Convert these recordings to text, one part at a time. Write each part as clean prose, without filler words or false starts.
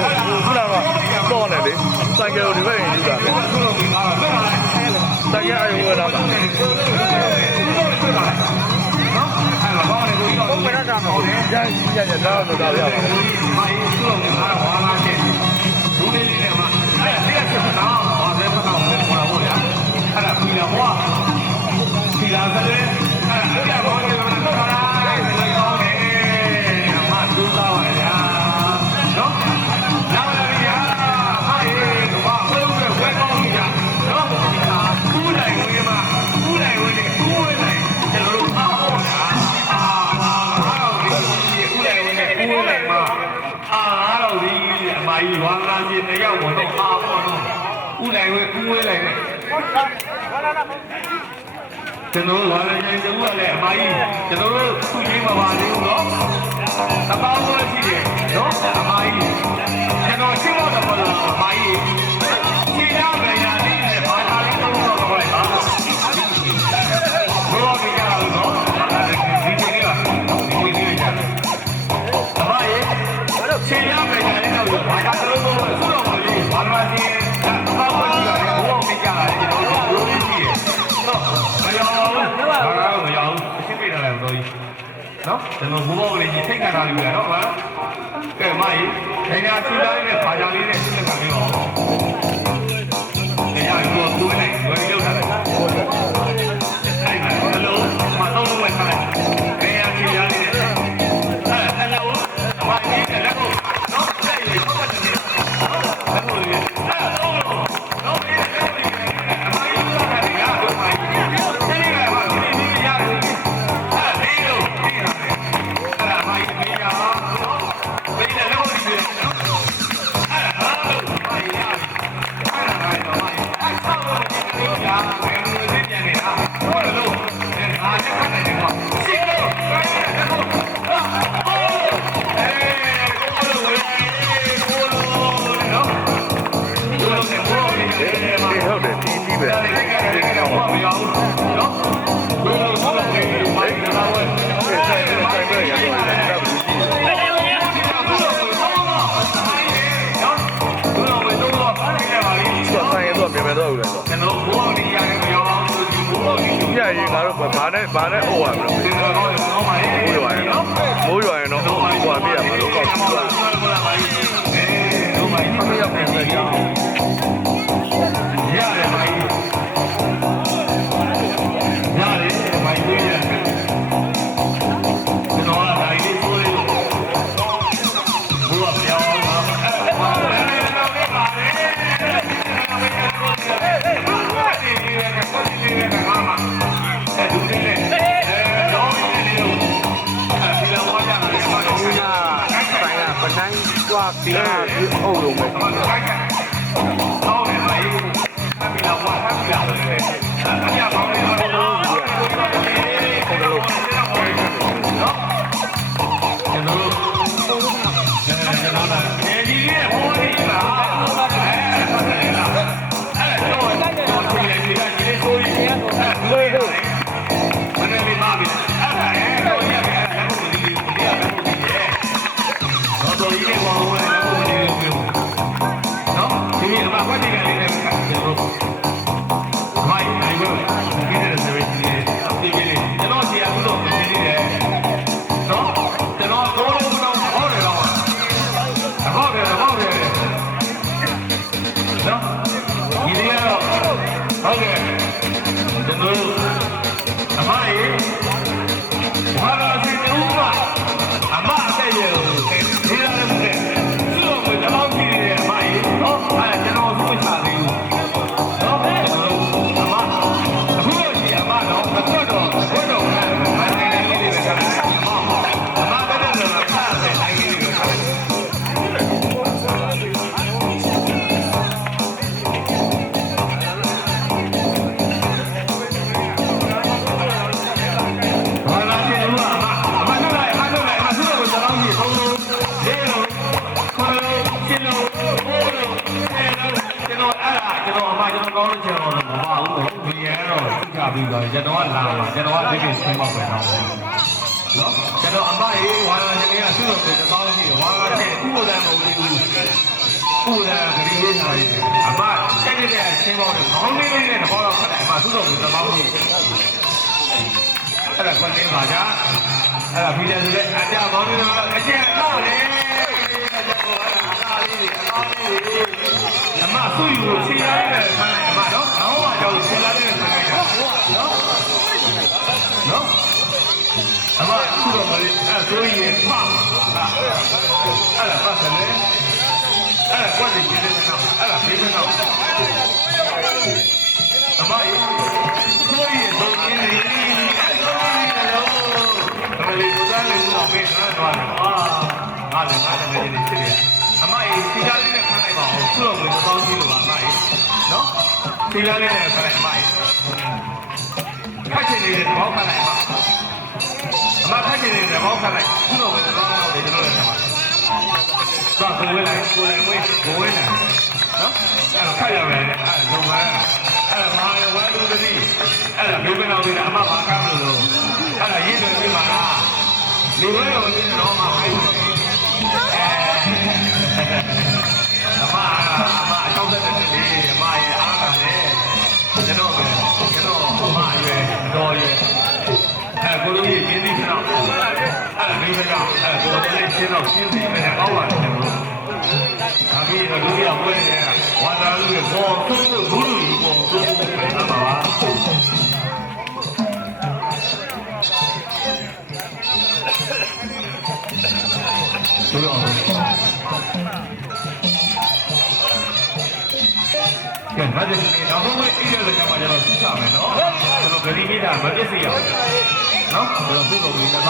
ခုနကတော့လေစိုက်ကယ်ကိုဒီဘက်ရင်ယူတာပဲစိုက်ကယ်အယုံဝယ်တာပါဟုတ်ကဲ့တော့တော့ကြာကြာတော့ရပါတယ်မိုင်းသူ့လုံးကဝါလာတဲ့လူလေးလေးနဲ့မှအဲ့ဒီကစတော့ဘာလဲမတော့ဘူးခေါ်တော့ဗျာအဲ့ဒါပြီးတော့ဟောဒီလာစတဲ့အဲ့ဒါဘောလေးကတော့ခါလိုက်ကောင်းတယ်အမဒူးသားပါဗျာနော်လာပါဗျာဟာရေကဘာဘယ်လိုဝဲကောင်းကြီးကြာနော်ဒီဟာကူးနိုင်ဝင်မှာကူးနိုင်ဝင်နဲ့ကူးဝင်နိုင်ကျွန်တော်တို့အားဟောတာတော့ဒီအမကြီးဝါလာကြီးတယောက်ပေါ်တော့အားပေါ်တော့ဥနိုင်ဝဲဥဝဲလိုက်နဲ့ကျွန်တော်ဝါလာကြီးတို့ကလည်းအမကြီးကျွန်တော်တို့သူ့ချင်းမပါသေးဘူးနော်တပေါင်းလို့ရှိတယ်နော်အမကြီးကျွန်တော်ရှင်းတော့တော့လားအမကြီးရှင်းရမယ်ညာနေတယ်ဘာသာလေးတော့တော့ခေါ်လိုက်ပါဘောကြီးကြတော့နော်ဒီချိန်လေးပါဒီချိန်လေးကြတယ်အမကြီးချိန်ရမယ်ညာနေတော့ဘာသာလုံးတော့သူ့တော်ကလေးဘာသာကြီးဘာသာကြီးကလည်းဘောမကြရတယ်ကျွန်တော်တို့လိုရှိတယ်နော်မရောမရောအရှင်းပြတာလည်းတော့နော်ကျွန်တော်ဘောကလေးကြီးထိတ်ခါထားလို့ရတော့ဗျာကဲမကြီးခင်ဗျာခြေသားလေးနဲ့ဘာသာလေးနဲ့သိတဲ့ခါလေးတော့ခင်ဗျာကိုသူ့နဲ့ဝယ်လို့ထားတယ်ဟုတ်တယ်အဲ့ဒါဟယ်လိုမတော့လို့ဝင်ထားလိုက်ခင်ဗျာခြေသားလေးနဲ့ဟယ်လိုအမကြီးနဲ့လက်ကိုနော်ဆက်ရဟုတ်ပါတယ်လက်ကိုလေးနော်ဒီလက်ကိုလေးအမကြီးကလည်းရတော့မကြီးဆက်ရပါဒီရတယ်အဲ့ဒီလိုဒီရတယ်အဲ့ဒါမကြီးမေးရအောင်ဘယ်နဲ့လက်ကိုလေးအဲ့ဒါဟာမကြီးရအဲ့ဒါကတော့မကြီးအဲ့ဆောက်လို့ဒီလိုရဘယ်လိုသိပြန်နေတာဟုတ်လို့ငါချက်ခတ်နေတယ်ကွာရှင်းလို့အဲ့ဒါကိုဟုတ်တယ်ဒီကြီးပဲတော့မရဘူးနော်ဘယ်လိုဆိုလဲမိုင်းလာဝဲဆိုင်ပဲရတော့တယ်ဆိုင်တော့ပြင်မဲ့တော့ဦးလေကျွန်တော်ဘောဒီရရင်မရောအောင်ဆိုဒီဘောဒီရရင်ကတော့ဘာနဲ့ဟိုရမလို့ဒီတော့မိုးရွာရင်တော့ဟိုပြရမှာလို့ကောက်ပြီးတော့မိုင်းမရောက်ပြန်ကြအောင်ရတယ်မိုင်းရတယ်မိုင်းတွေ့ရတယ်ကျွန်တော်ကဒါလေးဆိုလို့ဘောပြောင်းပါပနိုင်ကွာပြီးအုပ်လုံးပဲဟောတယ်မိုင်းအမီလာဝါဟာပြလာတယ်အပြပေါင်းနေတော့ဟုတ်တယ်လို့နော်ကျွန်တော်အဲဒီလေးဟောနေပါအဲ့တော့ဒီလေးကိုရင်းလို့လို့မနေ့ကမှပြီအဲ့ဒါတော့ရပြီအဲ့ဒါကိုဒီလေးကိုတော်ကြီးလေးပေါ်ဝင်လာလို့ဒီလိုမျိုးနော်ဒီနေ့မှာဘာတိကလေးနဲ့ကျွန်တော်မိုင်းနိုင်လို့ဒီနေ့ဆိုရင်ဒီလေးကျွန်တော်စီအခုတော့မသိသေးတယ်နော်ကျွန်တော်တော့တော့ဟောတယ်တော့ဟုတ်တယ်နော်ဒီလေးကတော့ဟုတ်တယ်ကျွန်တော်အမရေဘာလို့ဒီလိုမှအမအတဲ့ရေဒီလာလည်းမတဲ့သူ့ကိုတပေါင်းကြည့်နေတယ်အမရေနော်အဲ့ကျွန်တော်သူ့ချသေးဘူးနော်ကျွန်တော်အမအခုလို့ရှိအမတော့ဘတ်တော့ဘတ်တော့မနိုင်တဲ့လေးတွေပဲထားတယ်အမဘယ်တော့လဲထားတယ်တိုင်းလေးတွေပဲထားတယ်ကောင်းတဲ့ကျွန်တော်တော့မပါဘူးနော်ဒီရန်တော့ကြပြီးတော့ကျွန်တော်ကလာမှာကျွန်တော်ကဒီကိစ္စင်းပေါက်ပဲတော့နော်ကျွန်တော်အမရေဝါလာချင်းလေးကသူ့လိုပဲတောင်းရှိတယ်ဝါလာချင်းဥပဒေမဟုတ်ဘူး ကိုယ်ကဂရီလေးထားရတယ်အမတိုက်တဲ့အချင်းပေါင်းနဲ့ခေါင်းလေးလေးနဲ့တဘောတော့ဖတ်တယ်အမသူ့တော်ကိုသမောင်းကြီးအဲ့ဒါခွင့်နေပါကြအဲ့ဒါဖီးတယ်ဆိုတဲ့အကြပေါင်းနေတော့အကျက်တော့လေအမသူ့ယူကိုခြေရတဲ့ဆန်းလိုက်အမနော်ခေါင်းပါကြောင့်ခြေရတဲ့ဆန်းလိုက်တာနော်အမသူ့တော်မလေးအဲ့ဆိုရင်ပါအဲ့ဒါပတ်စံလေအဲ့ဒါကွက်ကြီးနေတဲ့နောက်အဲ့ဒါဘေးနောက်အမရေဆိုရင်ဘုံရင်းနေအဲ့ဆိုရင်တော့ဘယ်လိုလုပ်သားလဲတော့ဘေးကတော့ငါလည်းငါလည်းနေနေဖြစ်တယ်အမရေခြေသားလေးနဲ့ခန်းလိုက်ပါဦးသူ့တော်ကိုတောင်းကြည့်လို့ပါအမရေနော်ခြေသားလေးနဲ့ခန်းလိုက်အမရေခက်ချင်နေတဲ့ဘောခန်းလိုက်အမခက်ချင်နေတဲ့ဘောခန်းလိုက်သူ့တော်ကိုတောင်းတော့တယ်ကျွန်တော်လည်းဆက်ပါတော့ကိုယ်ဝင်လိုက်ကိုယ်ဝင်ကိုယ်ဝင်လာနော်အဲ့တော့ခက်ရမယ်အဲ့ဒါဇုံပါအဲ့ဒါမာရဝဲလူတတိအဲ့ဒါဘေးကတော့ပြီးတာအမဘာကားမလို့အဲ့ဒါရင်းတယ်ပြီးပါလားလူဝဲတော်ပြီးတော့မှအဲ့အမအချောက်တဲ့လေးအမရဲ့အားကလည်းကျွန်တော်အမရဲ့တော်ရဲ့အဲ့ကိုလိုကြီးရင်းပြီးတော့အဲ့ဒါဘေးကတော့အဲ့ကိုလိုလေးရှင်းတော့ရှင်းပြီးပဲကောင်းပါတယ်ကျွန်တော်ဒါကြီးတော့လူရဝဲနေတာဝါသာလူရဲ့ဘောသူ့ဘူးလူဘောသူ့ပဲထားပါပါတို့ရောကဲမတ်ဒီနောက်ဆုံးပဲအိရတယ်ကျွန်တော်သူ့ချမယ်နော်ကျွန်တော်ဂရီမိတာမပြည့်စုံရအောင်နော်ကျွန်တော်သူ့ကိုပြီးတော့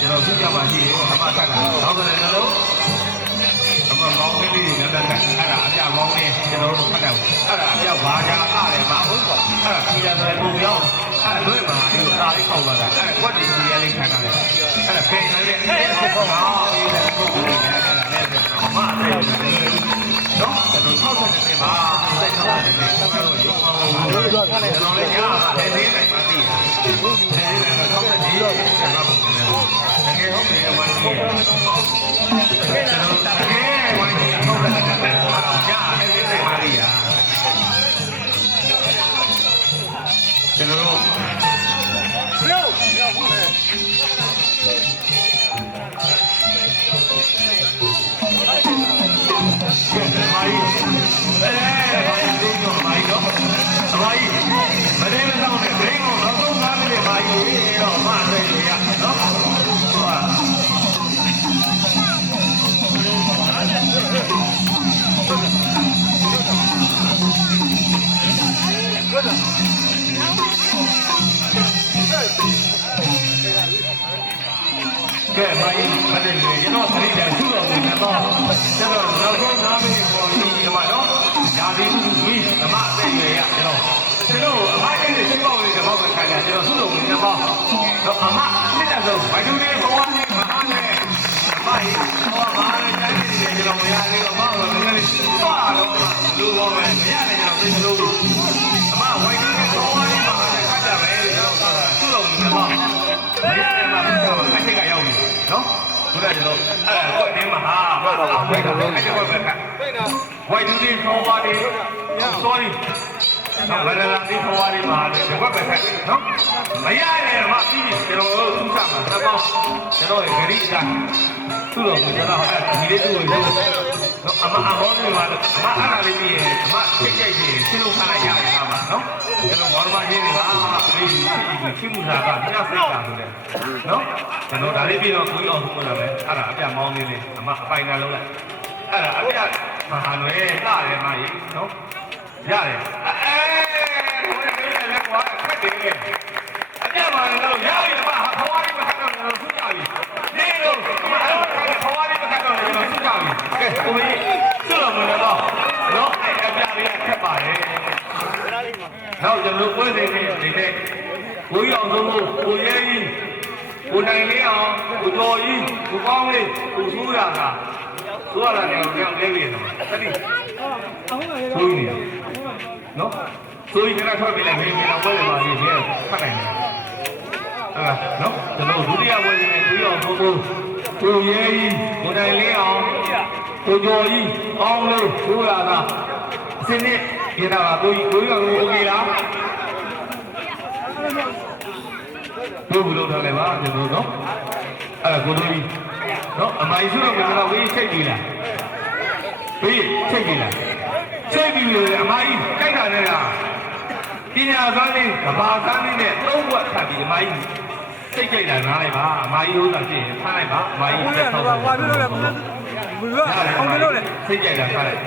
ကျွန်တော်သူ့ကြပါရှိတယ်အမကတ်တာနောက်တယ်ကျွန်တော်အမမောင်းလေးနဲ့တက်တက်အဲ့ဒါအပြမောင်းလေးကျွန်တော်တို့ဖတ်တယ်အဲ့ဒါအပြဘာကြာအားတယ်မှာဟုတ်ပါအဲ့ဒါပြည်ရတယ်ပုံရောင်းအဲ့ဒါတို့မှာဒီစာလေးပေါက်လာတာအဲ့ဒါကွက်တီစီရလေးခံတာလေအဲ့ဒါဖေးနေတဲ့အဲ့ဒါပေါ့ဟာရေးတဲ့ပုံလေးနဲ့အဲ့ဒါလည်းအမအဲ့နော်ကျွန်တော်60နှစ်ပါစိတ်ထားတယ်ကျွန်တော်ရုံအောင်လို့ကျွန်တော်လည်းညာအဲ့ဒီနိုင်ပါသေးတယ်အဲ့ဒီနိုင်တော့60နှစ်ကျွန်တော်တကယ်ဟုတ်တယ်ဝိုင်းကြီးကျွန်တော်တကယ်ဝိုင်းကြီးဟုတ်တယ်ညာအဲ့ဒီနိုင်ပါသေးရကျွန်တော်တို့ကဲမိုင်းမတဲ့လေကျွန်တော်ခရီးတယ်သူ့တော်ကိုတော့ကျွန်တော်နောက်ဆုံးသားမင်းပေါ်ပြီးဒီမှာနော်ယာဒီဦးကြီးဓမ္မအသက်ရွယ်ရကျွန်တော်အမအဲ့ဒီစိတ်ပေါက်လေးတော့ခံရကျွန်တော်သူ့တော်ကိုတော့တော့အမနှစ်သက်ဆုံးဘိုင်ဒူလေးဘဝနဲ့မအားနဲ့အမကြီးဟောပါလေတိုင်းနေတယ်ကျွန်တော်မရသေးတော့ဘာလို့လဲပါတော့လူပေါ်မယ်မရတယ်ကျွန်တော်သိလို့အမဝိုင်းနေတော့ဝိုင်းနေမှာခတ်ကြမယ်ကျွန်တော်သူ့တော်ကိုတော့မရတယ်မှာကျွန်တော်အထက်ကရောက်ပြီနော်ဘုရားကျွန်တော်အဲ့ဒါဒီမှာဟာဝိုင်းတော့အဲ့ဒါပဲခတ်ဝိုင်းတူလေးခေါ်ပါတယ် sorry ဘယ်လာဒီခေါ်ရမှာလဲဒီဘက်ပဲနော်မရရတယ်မပြီးပြီကျွန်တော်သူ့စားမှာသဘောကျွန်တော်ရဲ့ဂရိကသူ့တော်ကိုကျွန်တော်အဲ့ဒီလေးသူ့ကိုလုပ်နော်အမအမောနေပါလို့အမအားလေးပြီးရင်အမချိတ်ချိတ်ပြီးရှင်းလို့ခါလိုက်ရတယ်မှာနော်ကျွန်တော်မော်ဒမကြီးတွေကလေးချိမှုစားကညစိတ်တာဆိုတဲ့နော်ကျွန်တော်ဒါလေးပြီးတော့ကိုကြီးအောင်ဆုံးလာမယ်အဲ့ဒါအပြမောင်းလေးအမအပိုင်နာလုံးလိုက်အဲ့ဒါအပြမဟာလွယ်လာတယ်မကြီးနော်ရတယ်လည်းကွာခက်တယ်အပြပါလည်းတော့ရပြီမှာခေါ်ရည်မခက်တော့လို့သူ့ကြပြီနေလို့ခေါ်ရည်မခက်တော့လို့သူ့ကြပြီကဲကိုကြီးသူ့တော်မလို့တော့နော်အဲ့အပြလေးခက်ပါတယ်နောက်ကျွန်တော်ပွဲနေနေတဲ့ကိုကြီးအောင်ဆုံးလို့ကိုရဲကြီးကိုနိုင်လေးအောင်ကိုတော်ကြီးကိုကောင်းလေးကိုဆိုးရတာသူရတာလည်းကြောက်လဲပြီတော့တတိဆိုးနေနော်ဆိုရင်ကတော့ထွက်ပြလိုက်မင်းတော့ပွဲတယ်ပါလေဖတ်နိုင်တယ်နော်ကျွန်တော်ဒုတိယပွဲနေပြီးတော့ဘိုးကိုရဲကြီးကိုတိုင်လေးအောင် ကိုကျော်ကြီးအောင်းလေးထိုးလာတာအစင်းနဲ့ပြင်တာပါကိုကြီးကโอเคလားတို့ဘူးလို့ထားလိုက်ပါကျွန်တော်နော်အဲ့ကိုတို့ကြီးနော်အမိုင်စုတော့ကတော့ဝေးချိတ်ပြီလားဝေးချိတ်ပြီလားချိတ်ပြီလေအမိုင်ကြိုက်တာနဲ့လားပညာသားလေးကဘာသားလေးနဲ့သုံးဘွက်ခတ်ပြီးအမိုင်စိတ်ကြိုက်တာနားလိုက်ပါအမိုင်ရိုးတာဖြစ်ရင်ထားလိုက်ပါအမိုင်တက်တော့ဘာပြောလို့လဲဘူးအောင်လို့လေစိတ်ကြိုက်တာထားလိုက်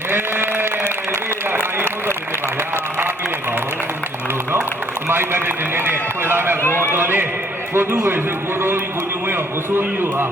ယေဒီကအိမ်ဘုရားနေပါလားအားပြီးလိုက်ပါဦးကျွန်တော်တို့နော်အမိုင်မတ်တဲ့နေနဲ့ခွေလာတဲ့ဘောတော်လေးကိုသူ့ဝေစုကိုတော်ကြီးကိုညုံဝဲအောင်ကိုဆိုးကြီးတို့ဟာ